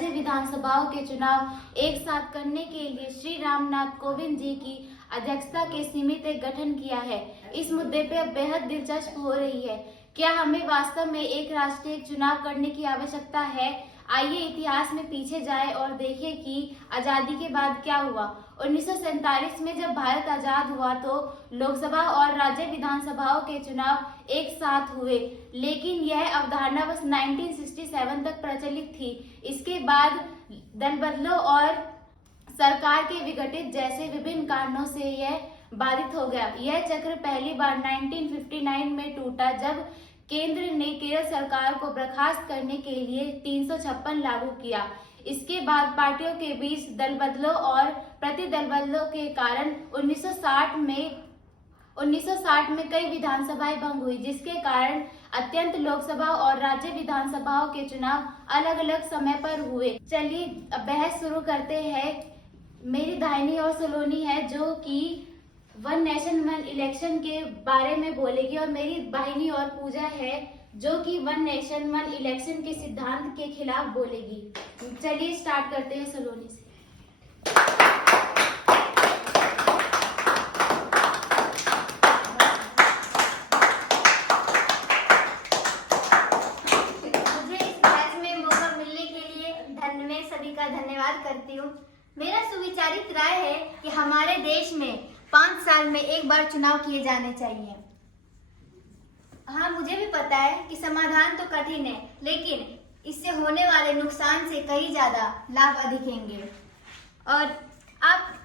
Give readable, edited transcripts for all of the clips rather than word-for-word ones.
राज्य विधानसभाओं के चुनाव एक साथ करने के लिए श्री रामनाथ कोविंद जी की अध्यक्षता के समिति एक गठन किया है। इस मुद्दे पे अब बेहद दिलचस्प हो रही है। क्या हमें वास्तव में एक राष्ट्रीय चुनाव करने की आवश्यकता है? आइए इतिहास में पीछे जाए और देखें कि आजादी के बाद क्या हुआ। 1947 में जब भारत आजाद हुआ तो लोकसभा और राज्य विधानसभाओं के चुनाव एक साथ हुए, लेकिन यह अवधारणा बस 1967 तक प्रचलित थी। इसके बाद दल बदलों और सरकार के विघटित जैसे विभिन्न कारणों से यह बाधित हो गया। यह चक्र पहली बार 1959 में टूटा जब केंद्र ने केरल सरकार को बर्खास्त करने के लिए 356 लागू किया। इसके बाद पार्टियों के बीच दल बदलों और प्रतिदल बदलों के कारण 1960 में कई विधानसभाएं भंग हुई, जिसके कारण अत्यंत लोकसभा और राज्य विधानसभाओं के चुनाव अलग अलग समय पर हुए। चलिए अब बहस शुरू करते हैं। मेरी दाहिनी ओर सलोनी है जो कि वन नेशन वन इलेक्शन के बारे में बोलेगी और मेरी बाहिनी ओर पूजा है जो कि वन नेशन वन इलेक्शन के सिद्धांत के खिलाफ बोलेगी। चलिए स्टार्ट करते हैं सलोनी से। मुझे इस बहस में मौका मिलने के लिए मैं सभी का धन्यवाद करती हूँ। मेरा सुविचारित राय है कि हमारे देश में 5 साल में एक बार चुनाव किए जाने चाहिए। हाँ, मुझे भी पता है कि समाधान तो कठिन है, लेकिन इससे होने वाले नुकसान से कहीं ज्यादा लाभ अधिक होंगे। और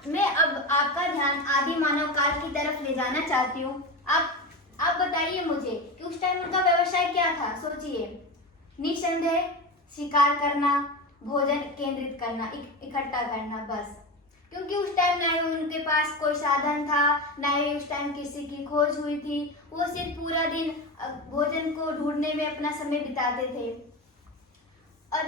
मैं अब आपका ध्यान आदि मानव काल की तरफ ले जाना चाहती हूँ। आप बताइए मुझे कि उस टाइम उनका व्यवसाय क्या था। सोचिए, निसंदेह शिकार करना, भोजन केंद्रित करना, इकट्ठा करना, बस। क्योंकि उस टाइम ना ही उनके पास कोई साधन था, ना ही उस टाइम किसी की खोज हुई थी। वो सिर्फ पूरा दिन भोजन को ढूंढने में अपना समय बिताते थे। और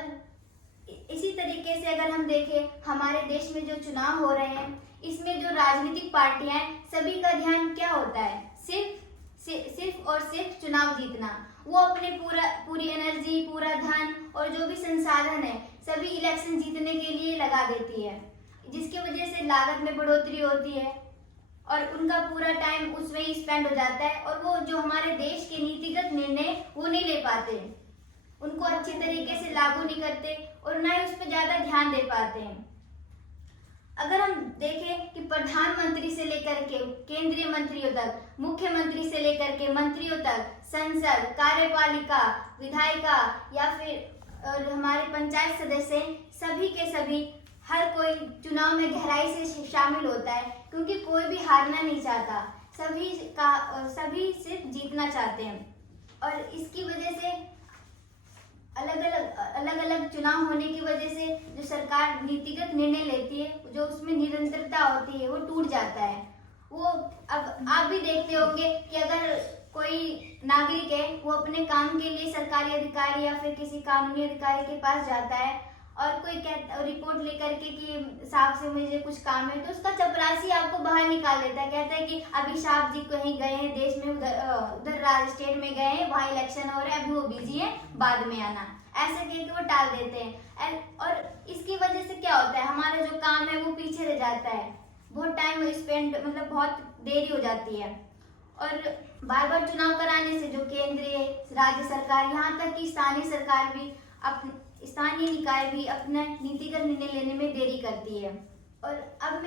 इसी तरीके से अगर हम देखें, हमारे देश में जो चुनाव हो रहे हैं, इसमें जो राजनीतिक पार्टियां हैं, सभी का ध्यान क्या होता है? सिर्फ और सिर्फ चुनाव जीतना। वो अपने पूरी एनर्जी, पूरा धन और जो भी संसाधन है सभी इलेक्शन जीतने के लिए लगा देती है, जिसकी वजह से लागत में बढ़ोतरी होती है और उनका पूरा टाइम उसमें ही स्पेंड हो जाता है। और वो जो हमारे देश के नीतिगत निर्णय वो नहीं ले पाते, उनको अच्छे तरीके से लागू नहीं करते और ना ही उस पर ज्यादा ध्यान दे पाते हैं। अगर हम देखें कि प्रधानमंत्री से लेकर के केंद्रीय मंत्रियों तक, मुख्यमंत्री से लेकर के मंत्रियों तक, संसद, कार्यपालिका, विधायिका या फिर हमारे पंचायत सदस्य, सभी के सभी हर कोई चुनाव में गहराई से शामिल होता है, क्योंकि कोई भी हारना नहीं चाहता। सभी सिर्फ जीतना चाहते हैं। और इसकी वजह से अलग अलग चुनाव होने की वजह से जो सरकार नीतिगत निर्णय लेती है, जो उसमें निरंतरता होती है, वो टूट जाता है। वो अब आप भी देखते होंगे कि अगर कोई नागरिक है, वो अपने काम के लिए सरकारी अधिकारी या फिर किसी कानूनी अधिकारी के पास जाता है और कोई रिपोर्ट लेकर के कि साहब से मुझे कुछ काम है, तो उसका चपरासी आपको बाहर निकाल देता है। कहता है कि अभी साहब जी कहीं गए हैं देश में, उधर राज्य स्टेट में गए हैं, वहाँ इलेक्शन हो रहे हैं, अभी वो बिजी है, बाद में आना। ऐसे कह के वो टाल देते हैं। और इसकी वजह से क्या होता है, हमारा जो काम है वो पीछे रह जाता है। बहुत टाइम स्पेंड, मतलब बहुत देरी हो जाती है। और बार बार चुनाव कराने से जो केंद्रीय राज्य सरकार, यहाँ तक कि स्थानीय सरकार भी, स्थानीय निकाय भी अपना नीतिगत निर्णय लेने में देरी करती है। और अब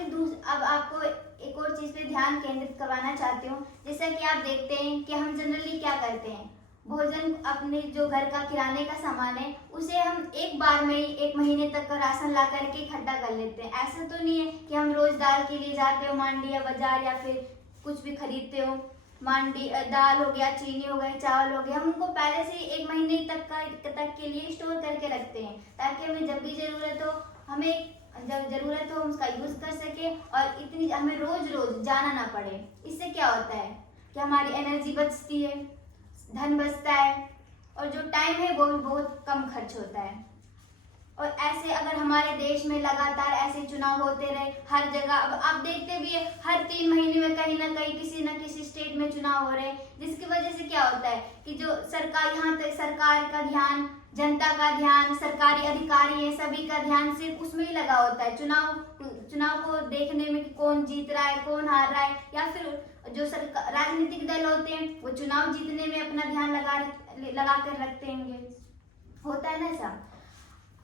आपको एक और चीज पे ध्यान केंद्रित करवाना चाहती हूँ। जैसा कि आप देखते हैं कि हम जनरली क्या करते हैं, भोजन, अपने जो घर का किराने का सामान है, उसे हम एक बार में ही 1 महीने तक का राशन ला करके इकट्ठा कर लेते हैं। ऐसा तो नहीं है कि हम रोज दाल के लिए जाते हो मंडी या बाजार या फिर कुछ भी खरीदते हो। मंडी दाल हो गया, चीनी हो गई, चावल हो गया, हम उनको पहले से 1 महीने तक के लिए स्टोर करके रखते हैं, ताकि हमें जब भी जरूरत हो हम उसका यूज कर सके और इतनी हमें रोज रोज जाना ना पड़े। इससे क्या होता है कि हमारी एनर्जी बचती है, धन बचता है और जो टाइम है वो भी बहुत कम खर्च होता है। और ऐसे अगर हमारे देश में लगातार ऐसे चुनाव होते रहे हर जगह, अब आप देखते भी है हर 3 महीने में कहीं ना कहीं किसी न किसी स्टेट में चुनाव हो रहे हैं, जिसकी वजह से क्या होता है कि जो सरकार, यहाँ तक सरकार का ध्यान जनता का ध्यान, सरकारी अधिकारी है, सभी का ध्यान सिर्फ उसमें ही लगा होता है, चुनाव को देखने में कि कौन जीत रहा है, कौन हार रहा है, या फिर जो राजनीतिक दल होते हैं वो चुनाव जीतने में अपना ध्यान लगा कर रखते हैं, होता है ना ऐसा।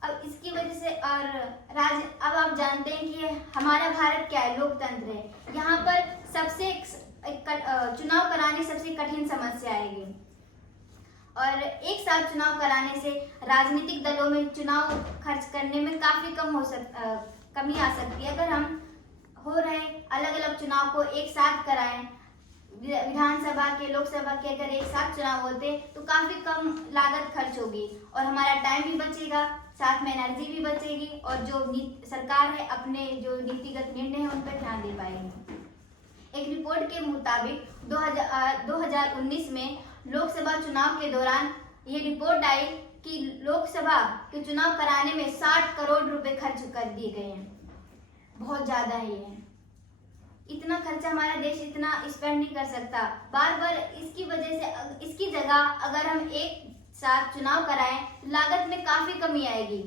अब इसकी वजह से अब आप जानते हैं कि हमारा भारत क्या है, लोकतंत्र है। यहाँ पर सबसे चुनाव कराने सबसे कठिन समस्या आएगी, और एक साथ चुनाव कराने से राजनीतिक दलों में चुनाव खर्च करने में काफी कमी आ सकती है। अगर हम हो रहे अलग अलग चुनाव को एक साथ कराएं, विधानसभा के, लोकसभा के अगर एक साथ चुनाव होते तो काफी कम लागत खर्च होगी और हमारा टाइम भी बचेगा, साथ में एनर्जी भी बचेगी, और जो सरकार है अपने जो नीतिगत निर्णय है उन पर ध्यान दे पाएगी। एक रिपोर्ट के मुताबिक 2019 में लोकसभा चुनाव के दौरान ये रिपोर्ट आई कि लोकसभा के चुनाव कराने में 60 करोड़ रुपए खर्च कर दिए गए हैं। बहुत ज्यादा है ये, इतना खर्चा हमारा देश इतना स्पेंड नहीं कर सकता बार बार। इसकी वजह से इसकी जगह अगर हम एक साथ चुनाव कराएं तो लागत में काफी कमी आएगी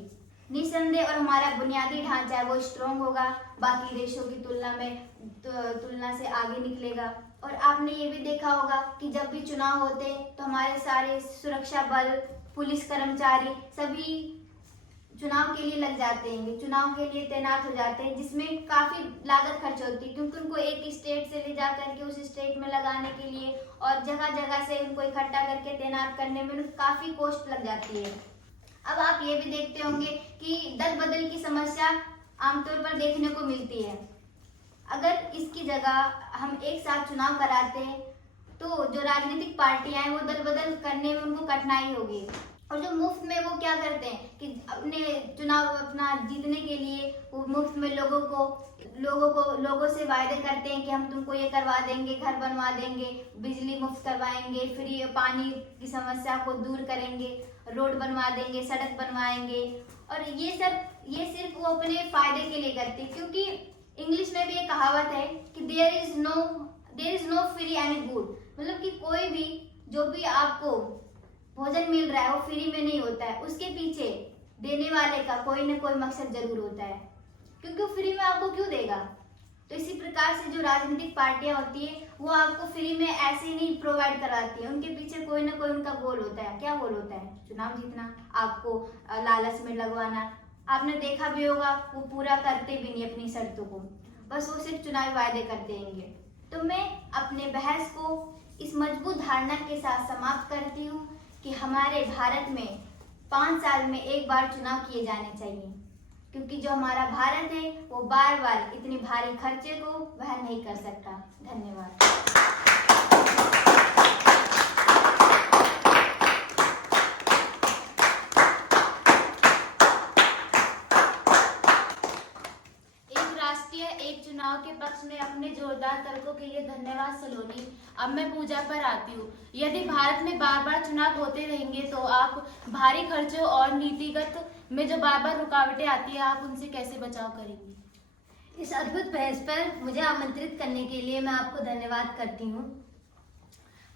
निसंदेह, और हमारा बुनियादी ढांचा है वो स्ट्रॉन्ग होगा, बाकी देशों की तुलना से आगे निकलेगा। और आपने ये भी देखा होगा कि जब भी चुनाव होते तो हमारे सारे सुरक्षा बल, पुलिस कर्मचारी सभी चुनाव के लिए लग जाते हैं, चुनाव के लिए तैनात हो जाते हैं, जिसमें काफी लागत खर्च होती है, क्योंकि उनको एक स्टेट से ले जा करके उस स्टेट में लगाने के लिए और जगह जगह से उनको इकट्ठा करके तैनात करने में काफी कॉस्ट लग जाती है। अब आप ये भी देखते होंगे कि दल बदल की समस्या आमतौर पर देखने को मिलती है। अगर इसकी जगह हम एक साथ चुनाव कराते तो जो राजनीतिक पार्टियां हैं वो दल बदल करने में उनको कठिनाई होगी, और जो मुफ्त में वो क्या करते हैं कि अपने चुनाव अपना जीतने के लिए वो मुफ्त में लोगों से वायदे करते हैं कि हम तुमको ये करवा देंगे, घर बनवा देंगे, बिजली मुफ्त करवाएंगे, फ्री पानी की समस्या को दूर करेंगे, रोड बनवा देंगे, सड़क बनवाएंगे, और ये सिर्फ वो अपने फायदे के लिए करते हैं। क्योंकि इंग्लिश में भी एक कहावत है कि there is no free any good, मतलब कि कोई भी जो भी आपको भोजन मिल रहा है वो फ्री में नहीं होता है, उसके पीछे देने वाले का कोई ना कोई मकसद जरूर होता है, क्योंकि वो फ्री में आपको क्यों देगा। तो इसी प्रकार से जो राजनीतिक पार्टियां होती है वो आपको फ्री में ऐसे नहीं प्रोवाइड कराती है, उनके पीछे कोई ना कोई उनका गोल होता है। क्या गोल होता है? चुनाव जीतना, आपको लालच में लगवाना। आपने देखा भी होगा वो पूरा करते भी नहीं अपनी शर्तों को, बस वो सिर्फ चुनावी वायदे करते रहेंगे। तो मैं अपने बहस को इस मजबूत धारणा के साथ समाप्त करती हूँ कि हमारे भारत में 5 साल में एक बार चुनाव किए जाने चाहिए, क्योंकि जो हमारा भारत है वो बार बार इतनी भारी खर्चे को वहन नहीं कर सकता। धन्यवाद। एक चुनाव के पक्ष में अपने जोरदार तर्कों के लिए धन्यवाद सलोनी। अब मैं पूजा पर आती हूँ। यदि भारत में बार बार चुनाव होते रहेंगे तो आप भारी खर्चों और नीतिगत में जो बार बार रुकावटें आती है आप उनसे कैसे बचाव करेंगी? इस अद्भुत बहस पर मुझे आमंत्रित करने के लिए मैं आपको धन्यवाद करती हूँ।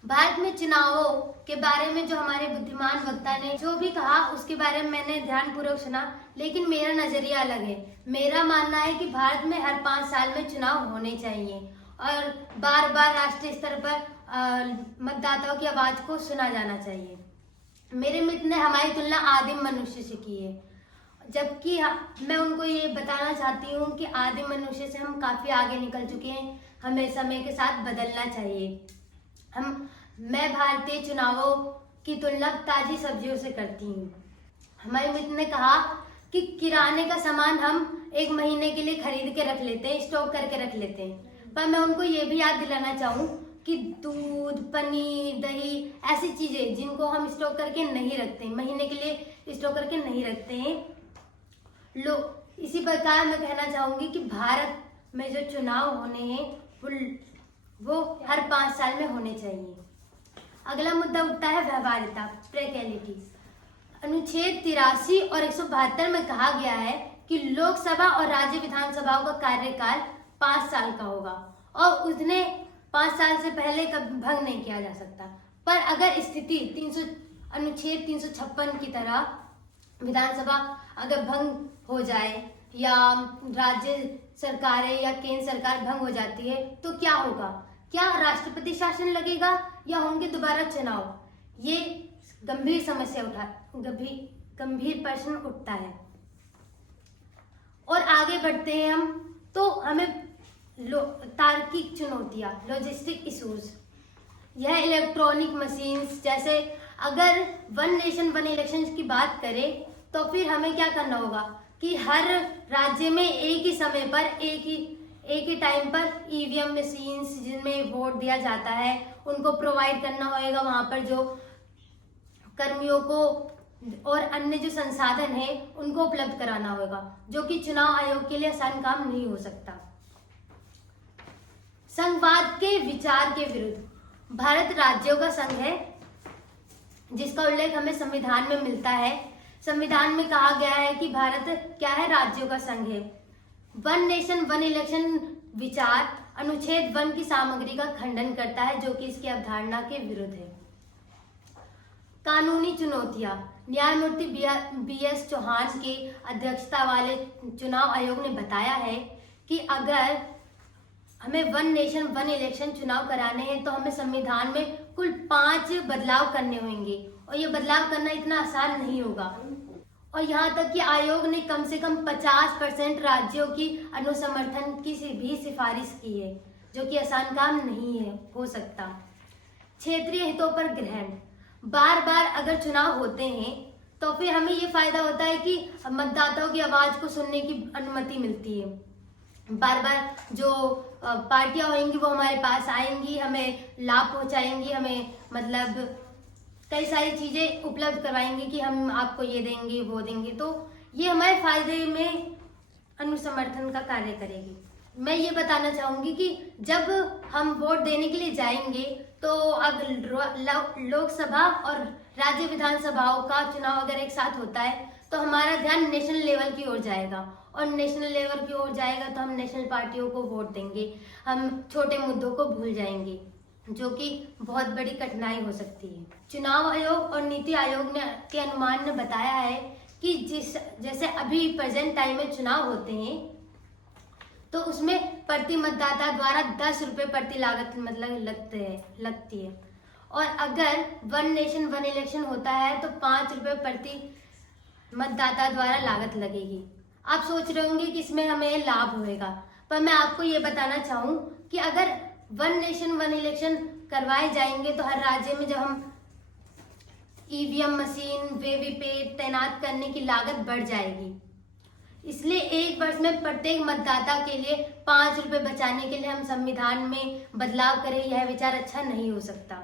भारत में चुनावों के बारे में जो हमारे बुद्धिमान वक्ता ने जो भी कहा उसके बारे में मैंने ध्यानपूर्वक सुना, लेकिन मेरा नजरिया अलग है। मेरा मानना है कि भारत में हर 5 साल में चुनाव होने चाहिए और बार बार राष्ट्रीय स्तर पर मतदाताओं की आवाज को सुना जाना चाहिए। मेरे मित्र ने हमारी तुलना आदिम मनुष्य से की है, जबकि मैं उनको ये बताना चाहती हूँ कि आदिम मनुष्य से हम काफी आगे निकल चुके हैं। हमें समय के साथ बदलना चाहिए। मैं भारतीय चुनावों की तुलना ताजी सब्जियों से करती हूँ। हमारे मित्र ने कहा कि किराने का सामान हम 1 महीने के लिए खरीद के रख लेते हैं, स्टॉक करके रख लेते हैं, पर मैं उनको ये भी याद दिलाना चाहूँ कि दूध, पनीर, दही ऐसी चीजें जिनको हम स्टॉक करके नहीं रखते, महीने के लिए स्टॉक करके नहीं रखते हैं लोग। इसी प्रकार मैं कहना चाहूंगी कि भारत में जो चुनाव होने हैं वो हर 5 साल में होने चाहिए। अगला मुद्दा उठता है व्यवहार्यता, प्रैक्टिकलिटी। अनुच्छेद 83 और 172 में कहा गया है कि लोकसभा और राज्य विधानसभाओं का कार्यकाल 5 साल का होगा और उन्हें 5 साल से पहले कभी भंग नहीं किया जा सकता। पर अगर स्थिति अनुच्छेद 356 की तरह विधानसभा अगर भंग हो जाए या राज्य सरकारें या केंद्र सरकार भंग हो जाती है तो क्या होगा? क्या राष्ट्रपति शासन लगेगा या होंगे दोबारा चुनाव? ये गंभीर समस्या गंभीर प्रश्न उठता है। और आगे बढ़ते हैं हम, तो हमें तार्किक चुनौतियां, लॉजिस्टिक इश्यूज, यह इलेक्ट्रॉनिक मशीन्स, जैसे अगर वन नेशन वन इलेक्शन की बात करें तो फिर हमें क्या करना होगा कि हर राज्य में एक ही समय पर एक ही टाइम पर ईवीएम मशीन्स जिनमें वोट दिया जाता है उनको प्रोवाइड करना होगा, वहां पर जो कर्मियों को और अन्य जो संसाधन है उनको उपलब्ध कराना होगा, जो कि चुनाव आयोग के लिए आसान काम नहीं हो सकता। संघवाद के विचार के विरुद्ध भारत राज्यों का संघ है, जिसका उल्लेख हमें संविधान में मिलता है। संविधान में कहा गया है कि भारत क्या है? राज्यों का संघ है। वन नेशन वन इलेक्शन विचार अनुच्छेद 1 की सामग्री का खंडन करता है, जो कि इसकी अवधारणा के विरुद्ध है। कानूनी चुनौतियां, न्यायमूर्ति BS चौहान की अध्यक्षता वाले चुनाव आयोग ने बताया है कि अगर हमें वन नेशन वन इलेक्शन चुनाव कराने हैं तो हमें संविधान में कुल 5 बदलाव करने होंगे, और ये बदलाव करना इतना आसान नहीं होगा। और यहाँ तक कि आयोग ने कम से कम 50% राज्यों की अनुसमर्थन की भी सिफारिश की है, जो कि आसान काम नहीं है हो सकता। क्षेत्रीय हितों पर ग्रहण, बार बार अगर चुनाव होते हैं तो फिर हमें ये फायदा होता है कि मतदाताओं की आवाज को सुनने की अनुमति मिलती है। बार बार जो पार्टियां होंगी वो हमारे पास आएंगी, हमें लाभ पहुंचाएंगी, हमें मतलब कई सारी चीजें उपलब्ध करवाएंगे कि हम आपको ये देंगे वो देंगे, तो ये हमारे फायदे में अनुसमर्थन का कार्य करेगी। मैं ये बताना चाहूंगी कि जब हम वोट देने के लिए जाएंगे तो अगर लोकसभा और राज्य विधानसभाओं का चुनाव अगर एक साथ होता है तो हमारा ध्यान नेशनल लेवल की ओर जाएगा, और नेशनल लेवल की ओर जाएगा तो हम नेशनल पार्टियों को वोट देंगे, हम छोटे मुद्दों को भूल जाएंगे, जो कि बहुत बड़ी कठिनाई हो सकती है। चुनाव आयोग और नीति आयोग के अनुमान ने बताया है कि जैसे अभी प्रेजेंट टाइम में चुनाव होते हैं तो उसमें प्रति मतदाता द्वारा 10 रुपए प्रति लागत मतलब लगती है, और अगर वन नेशन वन इलेक्शन होता है तो 5 रुपए प्रति मतदाता द्वारा लागत लगेगी। आप सोच रहे होंगे कि इसमें हमें लाभ होएगा, पर मैं आपको ये बताना चाहूँ कि अगर वन नेशन वन इलेक्शन करवाए जाएंगे तो हर राज्य में जब हम ईवीएम मशीन वीवीपैट तैनात करने की लागत बढ़ जाएगी, इसलिए एक वर्ष में प्रत्येक मतदाता के लिए 5 रुपए बचाने के लिए हम संविधान में बदलाव करें, यह विचार अच्छा नहीं हो सकता।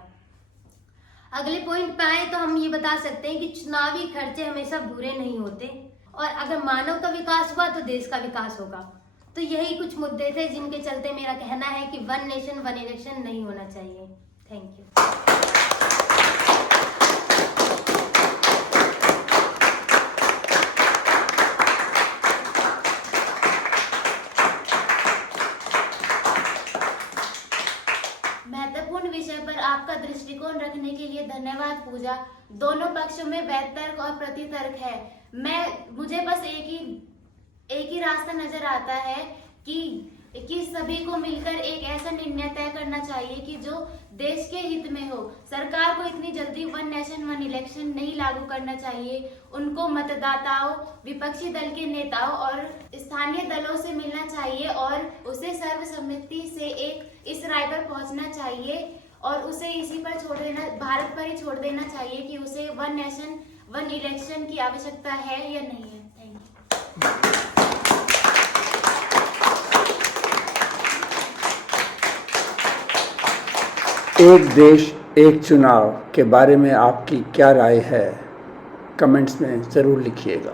अगले पॉइंट पे आए तो हम ये बता सकते हैं कि चुनावी खर्चे हमेशा बुरे नहीं होते, और अगर मानव का विकास हुआ तो देश का विकास होगा। तो यही कुछ मुद्दे थे जिनके चलते मेरा कहना है कि वन नेशन वन इलेक्शन नहीं होना चाहिए। Thank you. महत्वपूर्ण विषय पर आपका दृष्टिकोण रखने के लिए धन्यवाद पूजा। दोनों पक्षों में वैध तर्क और प्रतितर्क है। मुझे बस एक ही रास्ता नजर आता है कि सभी को मिलकर एक ऐसा निर्णय तय करना चाहिए कि जो देश के हित में हो। सरकार को इतनी जल्दी वन नेशन वन इलेक्शन नहीं लागू करना चाहिए। उनको मतदाताओं, विपक्षी दल के नेताओं और स्थानीय दलों से मिलना चाहिए और उसे सर्वसम्मति से एक इस राय पर पहुंचना चाहिए और उसे इसी पर छोड़ देना, भारत पर ही छोड़ देना चाहिए कि उसे वन नेशन वन इलेक्शन की आवश्यकता है या नहीं है। Thank you. एक देश एक चुनाव के बारे में आपकी क्या राय है? कमेंट्स में ज़रूर लिखिएगा।